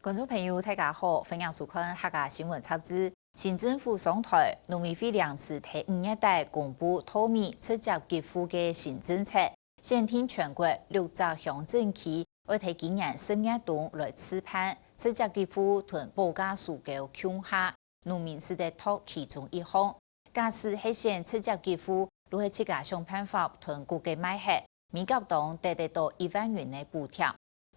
观众朋友，大家好，欢迎收看客家新闻插枝。新政府上台，农委会临时在5月底公布土米直接给付的新政策，限定全国6个乡镇区会在今年10月中来试办直接给付同报价数的恐吓，农民是在托其中一项。假使迄项直接给付，如何自家想办法同各个买客，民进党得到1万元的补贴。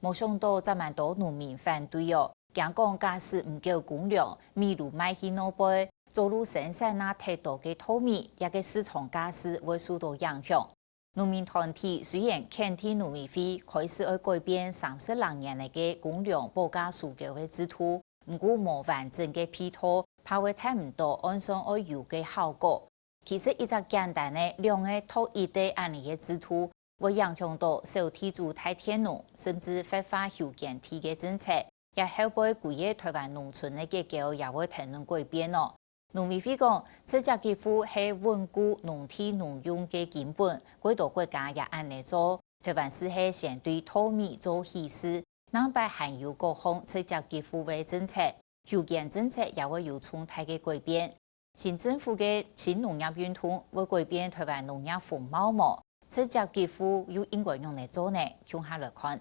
没想到，这么多农民反对哦，讲讲假使唔够公粮，米路卖去哪杯，做路生产那太多嘅土米，也个市场假使会受到影响。农民团体虽然肯定农委会开始要改变30年嚟嘅公粮报价数据嘅制度，唔过冇完整嘅配套，怕会睇唔到按上要有嘅效果。其实一只简单嘅两个土一地安尼嘅制度。会影响到受地主太天农，甚至非法修建地嘅政策，也后背规个台湾农村嘅结构也会停能改变咯。农委会讲，直接给付系稳固农地农用嘅根本，几多国家也按呢做。台湾是系先对土米做稀释，南北含有各项直接给付嘅政策，修建政策也会有重大嘅改变。新政府嘅新农业运动会改变台湾农业风貌冇？直接给付又应该用来做呢？向下来看。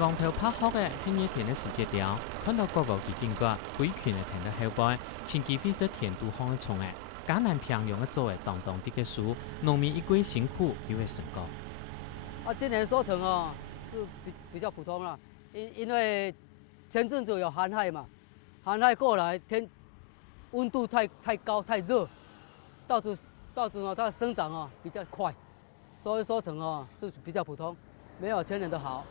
望头拍好嘅黑夜田的时节条，看到各个基金国规群的田的后背，前期非是田都方的虫诶，艰难平庸的做诶，当当地嘅树，农民一归辛苦又会成功。今年收成哦是比较普通啦，因为前阵子有寒害嘛，寒害过来温度太高太热，导致它的生长比较快，所以收成是比较普通，没有前年的好。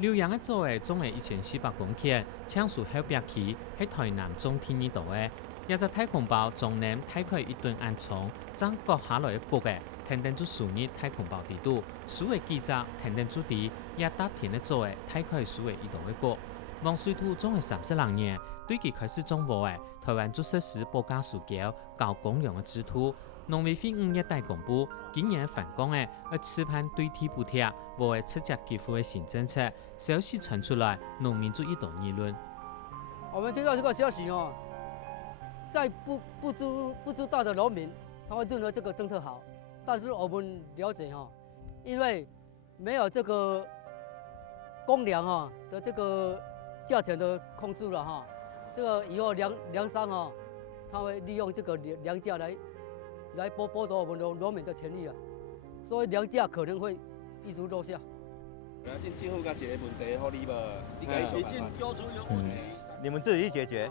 浏阳的作诶总诶1400公顷，抢数后壁区喺台南中天呢度诶，也在太空包中南太快一吨安虫，将割下来嘅谷诶，停定住数日太空包地度，数诶记载停定住地。也搭田的做诶，太快数诶一度嘅过，往水土种诶30年，对其开始种植诶，台湾就实施报价数据高公粮嘅制度。农委会5月底公布，今年反攻诶，要试办对地补贴，无会直接给付嘅新政策。消息传出来，农民就一度议论。我们听到这个消息在不知道的农民，他会认为这个政策好，但是我们了解因为没有这个公粮的这个价钱的控制了这个以后粮商他会利用这个粮价来剥夺我们农民的权利所以粮价可能会一直落下。政府甲一个问题，互你无，你甲伊想办法。你们自己去解决。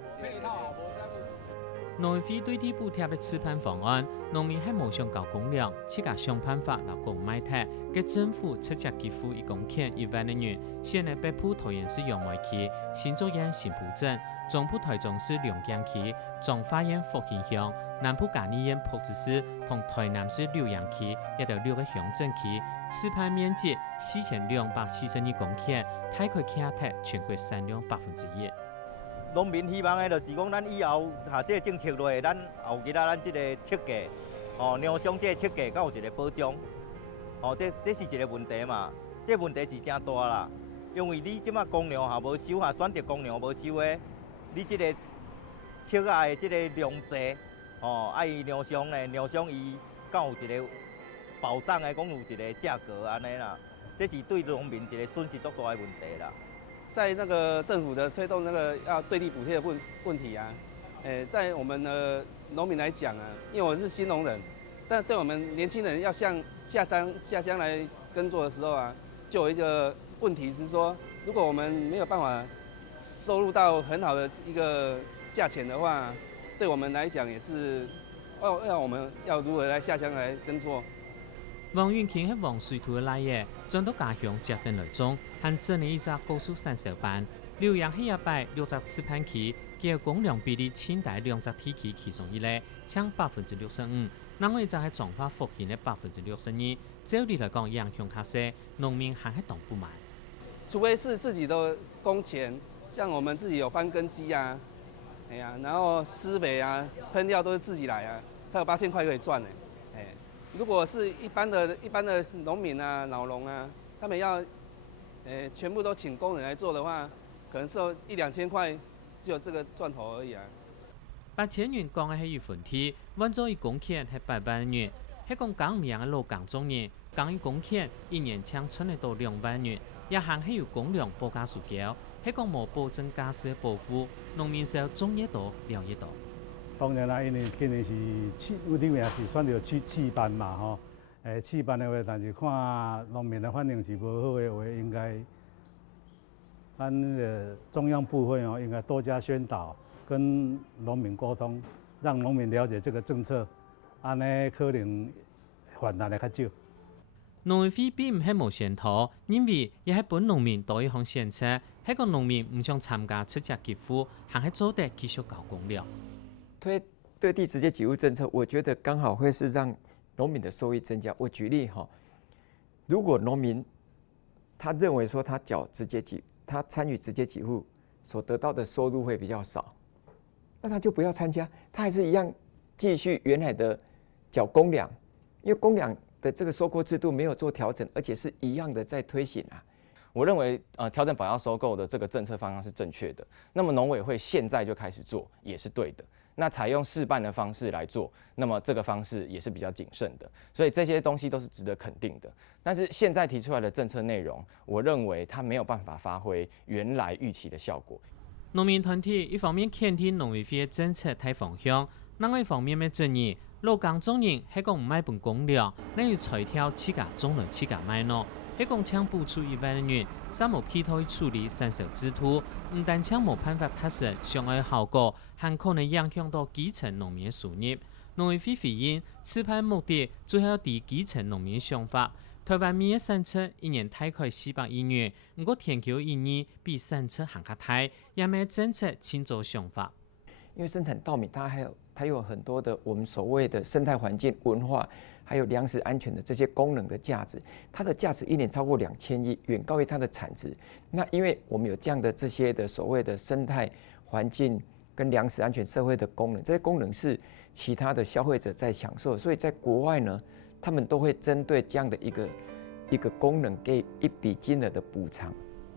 农委会对地补贴的试办方案，农民喺无想搞公粮，自家想办法来购买铁，给政府直接给付1公顷1万元。现在北埔桃园市杨梅区、新竹县新埔镇、中部台中市龙江区、彰化县福兴乡、南部嘉义县朴子市同台南市浏阳区，也有6个乡镇区，试办面积4242公顷，大概卡铁全国产量1%。农民希望的就是讲，咱以后下这个政策落，咱后日咱这个设计，粮商这个设计，敢有一个保障。这是一个问题嘛？这问题是真大啦，因为你即马公粮无收选择公粮无收的，你这个测下的这个量值，爱粮商呢，粮商伊敢有一个保障的，讲有一个价格安尼啦，这是对农民一个损失足大的问题啦。在那个政府的推动那个要对地补贴的问题在我们的农民来讲因为我是新农人，但对我们年轻人要向下乡来耕作的时候就有一个问题是说，如果我们没有办法收入到很好的一个价钱的话，对我们来讲也是要我们要如何来下乡来耕作。王永庆喺王水土嘅来嘢，转到家乡接定来种，还整理一只高速三手班。浏阳喺一摆6只试办区，叫公粮比例清大2只地区其中一类，抢65%。另外一只係彰化福建嘅62%。照理来讲，影响较细，农民还係当不满。除非是自己的工钱，像我们自己有翻耕机哎呀，然后施肥啊、喷料都是自己来啊，才有8000块可以赚呢。哎，如果是一般的农民啊、老农啊，他们要全部都请工人来做的话，可能是1、2千块，只有这个赚头而已啊。8000元讲的係一份天，換做一公頃係8萬元。係講講命嘅勞工中年，講一公頃一年搶出嚟到2萬元，也行係有公糧報價數高，係講無保證家屬嘅保護，農民少種越多，了越多。當然啦，因為今年是你也是選到試辦嘛吼，試辦的話，但是看農民的反應是無好的話，應該咱中央部會應該多加宣導。跟農民溝通，讓農民了解這個政策，安尼可能反彈得較少。農委會並唔係無宣導，因為也係本農民多一項政策，係個農民唔想參加出價給付，還係做得繼續搞公糧。推对地直接给付政策，我觉得刚好会是让农民的收益增加。我举例哈，如果农民他认为说他他参与直接给付所得到的收入会比较少。那他就不要参加，他还是一样继续原来的缴公粮，因为公粮的这个收购制度没有做调整，而且是一样的在推行啊。我认为调整保价收购的这个政策方向是正确的。那么农委会现在就开始做也是对的。那采用试办的方式来做，那么这个方式也是比较谨慎的。所以这些东西都是值得肯定的。但是现在提出来的政策内容，我认为它没有办法发挥原来预期的效果。農民團體一方面肯定農委會嘅政策大方向，另外一方面嘅質疑，勞工眾人係講唔買份公糧，例如裁挑自家種類自家買咯，係講搶補助1萬元，三無批討去處理產銷支出，唔但搶冇辦法達成想要嘅效果，還可能影響到基層農民嘅收入。農委會回應，此派目的主要係基層農民嘅想法。台灣米嘅產出一年大概400億元，不過全球意義比產出還較大，也沒政策清楚想法。因為生產稻米，它有很多的我們所謂的生態環境、文化，還有糧食安全的這些功能的價值，它的價值一年超過2000億，遠高於它的產值。那因為我們有這樣的這些的所謂的生態環境跟糧食安全社會的功能，這些功能是其他的消費者在享受，所以在國外呢，他們都會針對這樣的一個功能給一筆金額的補償。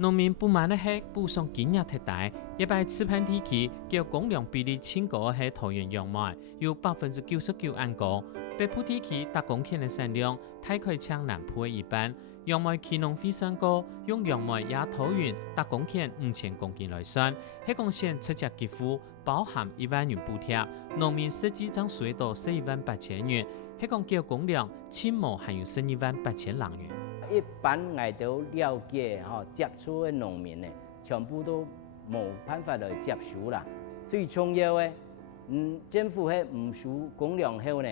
農民不滿的係補償金額太大，一擺此番地區叫公糧比例偏高嘅係桃園陽梅，有99%按高。北部地區達公頃嘅產量大概搶南部嘅一半。陽梅期農會算過，用陽梅也桃園達公頃5000公斤來算，係講先出價給付包含1萬元補貼，農民實際將稅到118000元。係講叫公糧，起碼還有128000元。一般我哋了解接觸嘅農民呢，全部都冇辦法來接受啦。最重要嘅，政府係唔收公糧後呢，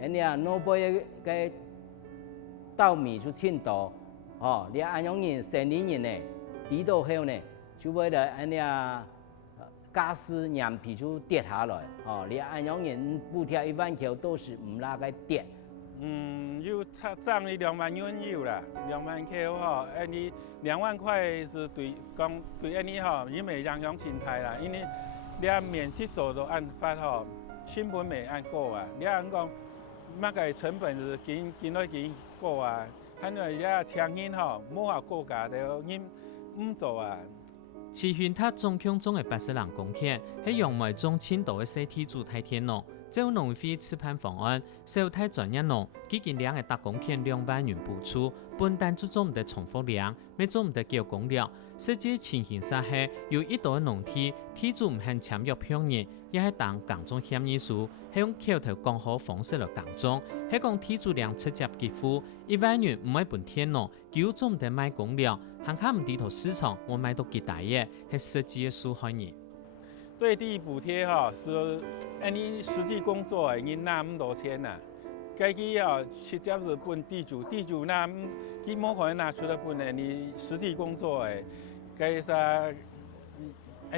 人家攞杯嘅稻米就遷到，你按樣人成年人呢，抵到後呢，就為了人家價市羊皮就跌下來，你按樣人補貼1萬塊都是唔拉個跌。有漲你2萬元有啦，2萬塊哈，你2萬塊是對你哈，因為影響心態啦，因為你免去做都按法哈，成本未按過啊，你按講乜個成本是見到幾過啊，喺度也搶人哈，冇話國家就人唔做啊。慈雲塔總共種嘅80人公頃，喺陽梅種青島嘅細體主太天農。政府農委會此番方案，小太專業農基金量嘅達公頃2萬元補助，本單就做唔得重複糧，咪做唔得叫公糧。實際情形下係有一度嘅農地，地主唔肯簽約票人，也係當耕種協議書，係用口頭講好方式來耕種，係講地主量直接給付1萬元唔係本天農，叫做唔得買公糧，行卡唔地頭市場，我買到幾大嘢，係實際嘅受害人。對地補貼哈，是你實際工作你拿咁多錢呐，該去哈直接是本地主拿，佢冇可能拿出來本的，你實際工作誒，該啥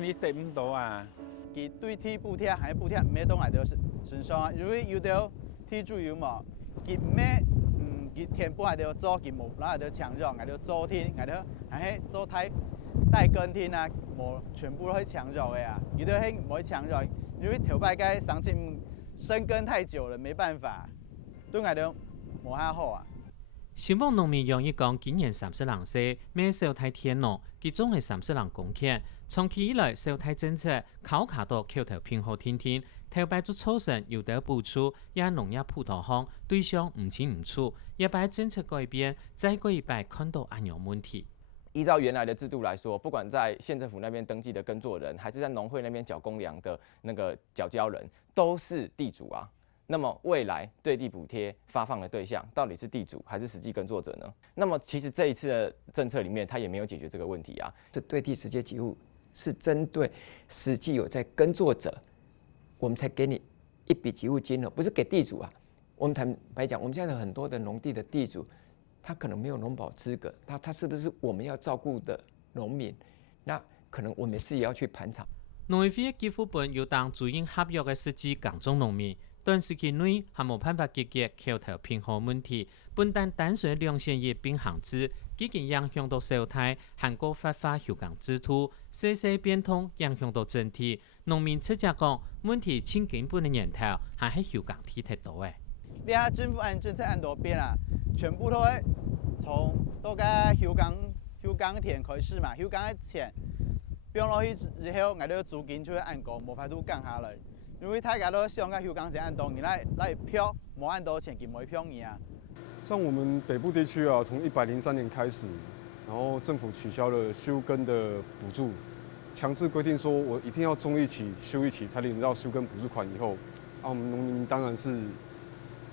你得唔到啊？佢對地補貼係補貼咩都係到身上啊，因為有啲地主有嘛，佢咩佢填補係到做，佢冇，然後係到搶咗，係到做天，係到係做太带耕天啊，无全部都去抢肉的啊，有的迄无去抢肉，因为头摆该长期深耕太久了，没办法，对我哋无遐好啊。新丰农民用一讲，今年30人岁，每收台天咯，其中的30人公顷。长期以来，收台政策考卡到口头偏好天天，头摆做草绳有得补助，也农业普通行对象唔清唔楚，也摆政策改变，再过一摆看到安样问题。依照原来的制度来说，不管在县政府那边登记的耕作人，还是在农会那边缴公粮的那个缴交人，都是地主啊。那么未来对地补贴发放的对象到底是地主还是实际耕作者呢？那么其实这一次的政策里面，它也没有解决这个问题啊。这对地直接给付是针对实际有在耕作者，我们才给你一笔给付金额，不是给地主啊。我们坦白讲，我们现在有很多的农地的地主，他可能没有农保资格，他是不是我们要照顾的农民？那可能我们是也要去盘查。农委会的给付本有当主营合约的实际耕种农民。短时期内还无办法解决口头偏好问题，本单纯两线业并行之，已经影响到生态，韩国发休耕制度，细细变通影响到整体。农民直接讲，问题千根本的源头还是休耕体太多诶。你睇政府按政策按多变啊，全部都会从都个休耕田开始嘛，休耕的钱，变落去之后，我哋租金就会按高，无法度降下来。因为大家都希望个休耕田按多，你来票，无按多钱，就没票你啊。像我们北部地区啊，从103年开始，然后政府取消了休耕的补助，强制规定说我一定要种一期休一期才领到休耕补助款以后，啊，我们农民当然是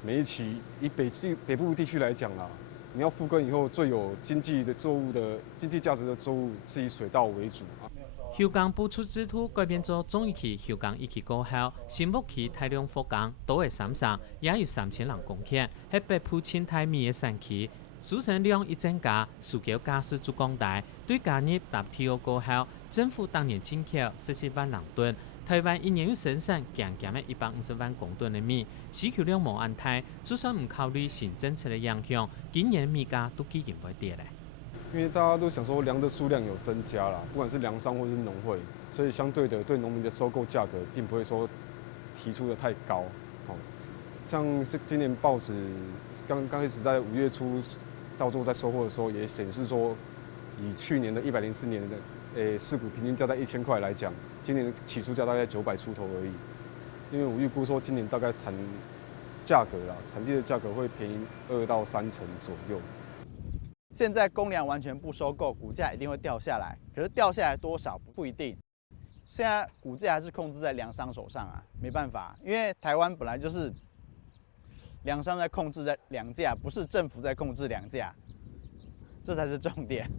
每一期以北部地区来讲啦，你要复耕以后最有经济价值的作物是以水稻为主啊。休耕补助制度改变做种一期休耕一期过后，新木期大量复耕都会3上，也有3000人公顷，係北部千太米嘅山區。輸成量一增加，需求加速做廣大。對今日搭 TO 過後，政府當年進口14萬人噸，台灣一年要生產減嘅150萬公噸嘅米，需求量無安泰，就算唔考慮新政策嘅影響，今年米價都已經會跌咧。因为大家都想说粮的数量有增加啦，不管是粮商或是农会，所以相对的对农民的收购价格并不会说提出的太高。哦，像今年报纸刚开始在5月初到最后在收获的时候，也显示说，以去年的104年的市股平均价在1000块来讲，今年的起初价大概900出头而已。因为我预估说今年大概产地的价格会便宜2到3成左右。现在公粮完全不收购，股价一定会掉下来。可是掉下来多少不一定。现在股价还是控制在粮商手上啊，没办法，因为台湾本来就是粮商在控制在粮价，不是政府在控制粮价，这才是重点。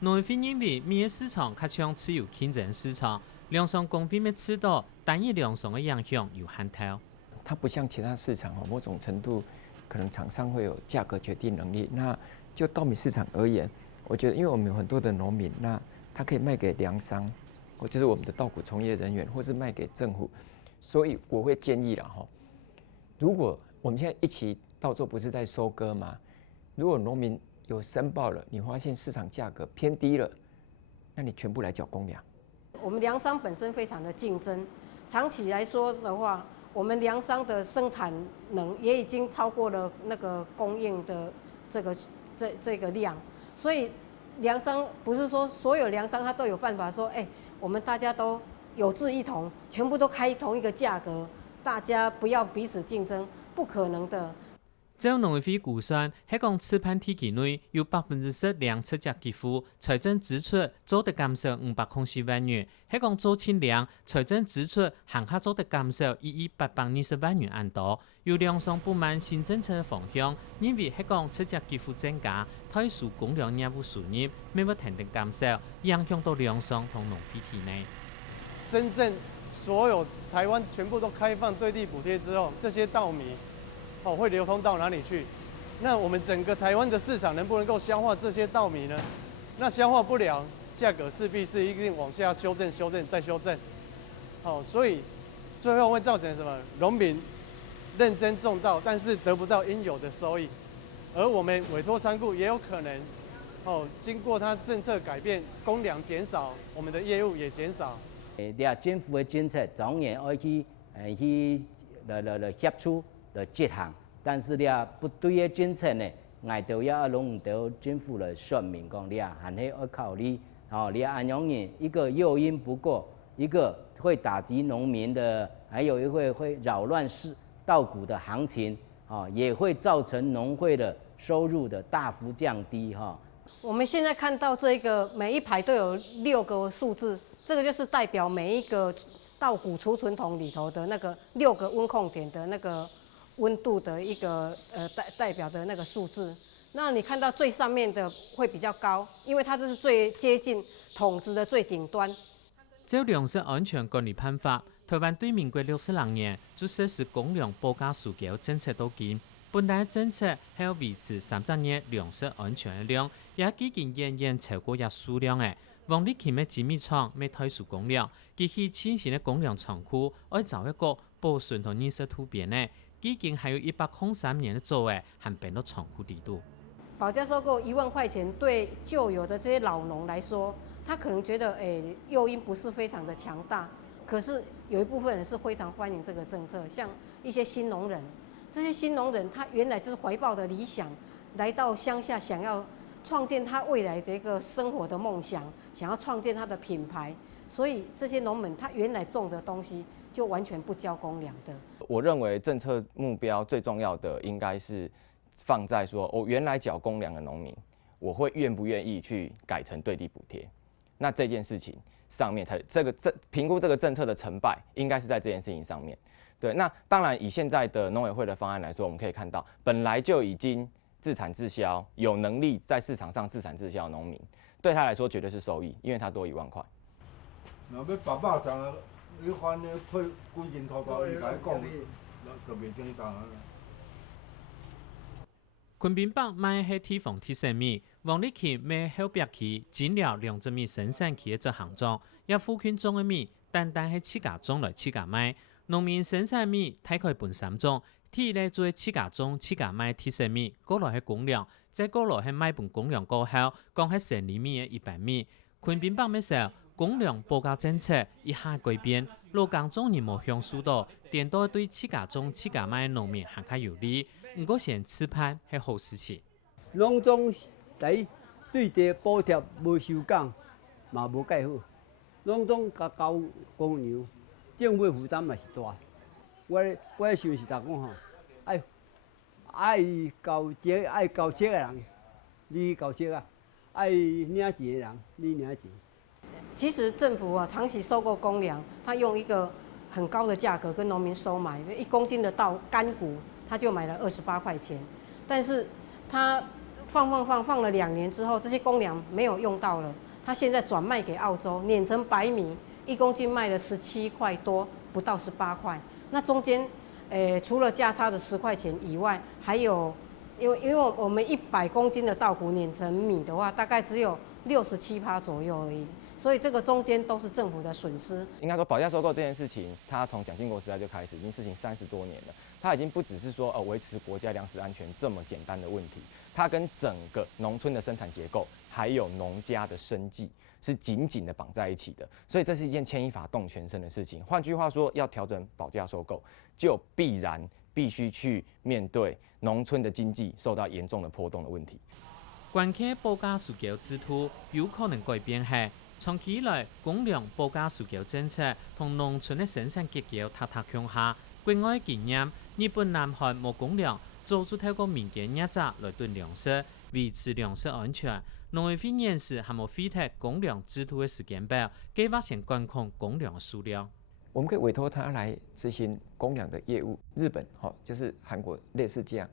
農委會認為米嘅市場較像自由競爭市場，糧商公平嘅制度，單一糧商嘅影響有限大。它不像其他市場哦，某種程度可能廠商會有價格決定能力。那就稻米市場而言，我覺得因為我們有很多的農民，那他可以賣給糧商，或就是我們的稻谷從業人員，或是賣給政府，所以我會建議啦哈，如果我們現在一期稻作不是在收割嗎？如果農民有申報了，你發現市場價格偏低了，那你全部來繳公糧。我們糧商本身非常的競爭，長期來說的話，我們糧商的生產能也已經超過了那個供應的這個量，所以糧商不是說所有糧商他都有辦法說，我們大家都有志一同，全部都開同一個價格，大家不要彼此競爭，不可能的。照農委會估算，喺講此盤體期內有10%糧出價給付，財政支出做得減少504萬元；喺講做清糧，財政支出行下做得減少1億820萬元安多。有糧商不滿新政策方向，認為喺講出價給付增加，推數公糧業務收入未會停定減少，影響到糧商同農會體內。真正所有台灣全部都開放對地補貼之後，這些稻米會流通到哪裡去？那我們整個台灣的市場能不能夠消化這些稻米呢？那消化不了，價格勢必是一定往下修正、再修正。所以最後會造成什麼？農民認真種稻，但是得不到應有的收益，而我們委託倉庫也有可能经过它政策改变，公粮减少，我们的业务也减少。掠政府的政策当然要去来协助来执行，但是掠不对的政策呢，我都要拢到政府来说明讲，掠还是要考虑，掠安样呢？一个诱因不够，一个会打击农民的，还有一个会扰乱稻谷的行情，也会造成农会的收入的大幅降低，我们现在看到这个每一排都有6个数字，这个就是代表每一个稻谷储存桶里头的那个6个温控点的那个温度的一个代表的那个数字。那你看到最上面的会比较高，因为它这是最接近桶子的最顶端。照粮食安全管理办法，台湾对民国62年就实施公粮报价需求政策到今。本来政策还要维持30年粮食安全的量，也已经远远超过数量的。王立勤的精密厂要退出公粮，机器新型的公粮仓库要找一个保存同认识突变的，已经还有103年的作为，还变到仓库底度。保价收购1万块钱，对旧有的这些老农来说，他可能觉得诱因不是非常的强大，可是有一部分人是非常欢迎这个政策，像一些新农人。这些新农人，他原来就是怀抱的理想，来到乡下，想要创建他未来的一个生活的梦想，想要创建他的品牌，所以这些农民他原来种的东西就完全不交公粮的。我认为政策目标最重要的应该是放在说，原来缴公粮的农民，我会愿不愿意去改成对地补贴？那这件事情上面，评估这个政策的成败，应该是在这件事情上面。对，那当然以现在的农委会的方案来说，我们可以看到，本来就已经自产自销，有能力在市场上自产自销的农民，对他来说绝对是收益，因为他多1万块。若要白肉粽啊，你反正退几斤土豆，伊甲你讲，就袂简单啊。昆明帮卖的地方铁生米，王立勤卖后壁期减了2只米生产期的这项种，也附近种的米单单係自家种来自家卖。农民生产米大概分3种，第一类做自家种、自家卖铁生米，过来係公粮，再过来係卖本公粮过后，讲係生理米的100米。昆明帮咩时候？公粮报价政策一下改变，劳工种人无享受到，颠倒对自家种、自家卖的农民还较有利。不过先吃盘係好事情。农种第对地补贴无收降，嘛无介好。农种甲交公粮，政府负担嘛是大。我想是逐讲吼，爱交钱爱交钱的人，你交钱啊；爱领钱的人，你领钱。其实政府长期收购公粮，他用一个很高的价格跟农民收买，1公斤的干谷，他就买了28块钱。但是他放了2年之后，这些公粮没有用到了，他现在转卖给澳洲，碾成白米，1公斤卖了17块多，不到18块。那中间，除了价差的10块钱以外，还有，因为我们100公斤的稻谷碾成米的话，大概只有67%左右而已。所以这个中间都是政府的损失。应该说，保价收购这件事情，它从蒋经国时代就开始，已经实行30多年了。它已经不只是说维持国家粮食安全这么简单的问题，它跟整个农村的生产结构，还有农家的生计是紧紧的绑在一起的。所以这是一件牵一发动全身的事情。换句话说，要调整保价收购，就必须去面对农村的经济受到严重的波动的问题。关键保价需求制度有可能改变係。长期以来，公粮报价需求政策同农村的生产结构塔向下。国外的经验，日本、南韩无公粮，早就透过民间业者来囤粮食，维持粮食安全。农委会现时还无废除公粮制度的时间表，计划先管控公粮的数量。我们可以委托他来执行公粮的业务。日本就是韩国类似这样，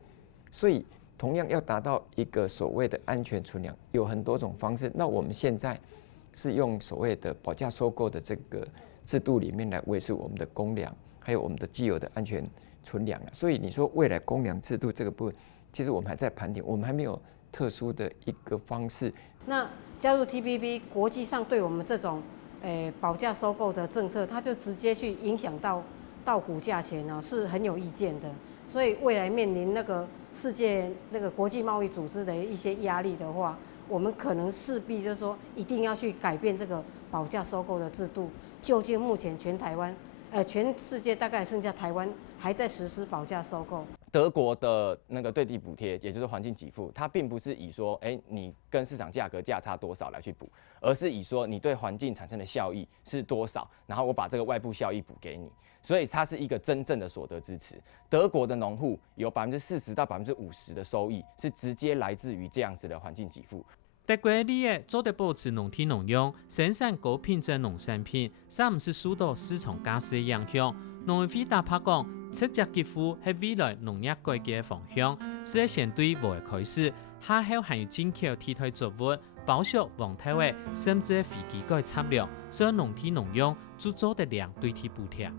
所以同样要达到一个所谓的安全存粮，有很多种方式。那我们现在是用所谓的保价收购的这个制度里面来维持我们的公粮，还有我们的既有的安全存粮。所以你说未来公粮制度这个部分，其实我们还在盘点，我们还没有特殊的一个方式。那加入 TPP， 国际上对我们这种保价收购的政策，它就直接去影响到稻谷价钱呢，是很有意见的。所以未来面临那个世界那个国际贸易组织的一些压力的话，我们可能势必就是说，一定要去改变这个保价收购的制度。究竟目前全世界大概剩下台湾还在实施保价收购。德国的那个对地补贴，也就是环境给付，它并不是以说，你跟市场价格价差多少来去补，而是以说你对环境产生的效益是多少，然后我把这个外部效益补给你，所以它是一个真正的所得支持。德国的农户有40%到50%的收益是直接来自于这样子的环境给付。德国里的做得保持农地农用，生产高品质农产品，才唔是受到市场价势的影响。农委会打拍讲，直接给付係未来农业改革的方向，是喺相对无嘅开始。下後還有進口替代作物，包括黃體位，甚至飛機改策略，所以農地農用就做得了對地補貼。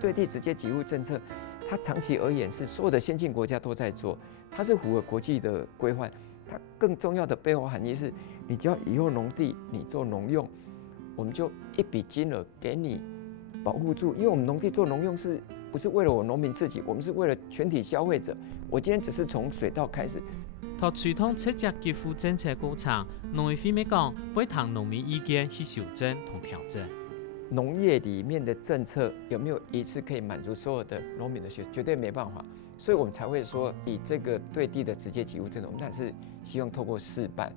对地直接给付政策，它长期而言是所有的先进国家都在做，它是符合国际的规范。它更重要的背后含义是，你只要以后农地你做农用，我们就一笔金额给你保护住，因为我们农地做农用是不是为了我农民自己，我们是为了全体消费者。我今天只是从水稻开始。托传统直接給付政策過程，農委會咪講會談農民意見去修正同調整。農業裡面的政策有沒有一次可以滿足所有的農民的需求？絕對沒辦法，所以我們才會說以這個對地的直接給付政策，我們還是希望透過試辦，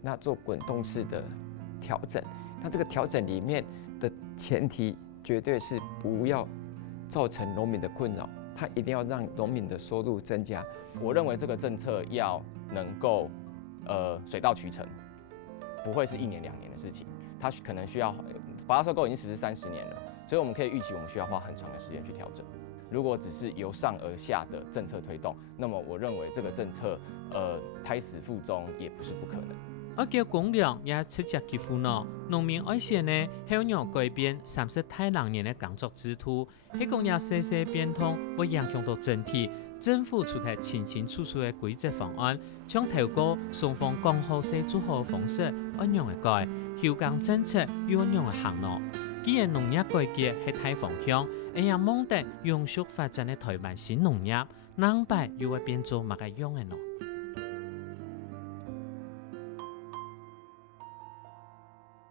那做滾動式的調整。那這個調整裡面的前提絕對是不要造成農民的困擾，它一定要讓農民的收入增加。我認為這個政策要能夠水到渠成，不會是1年2年的事情，它可能需要保價收購已經實施30年了，所以我們可以預期我們需要花很長的時間去調整。如果只是由上而下的政策推動，那麼我認為這個政策胎死腹中也不是不可能。而叫公糧也直接給付呢，農民愛先呢，係要改變30太郎年的工作制度，係講也細細變通，會影響到整體。政府出台清清楚楚的規則方案，將透過雙方講好寫做好的方式，按樣的改，休耕政策又按樣的行咯。既然農業改革係大方向，也望得永續發展的台灣新農業，難擺又會變做乜個樣的呢？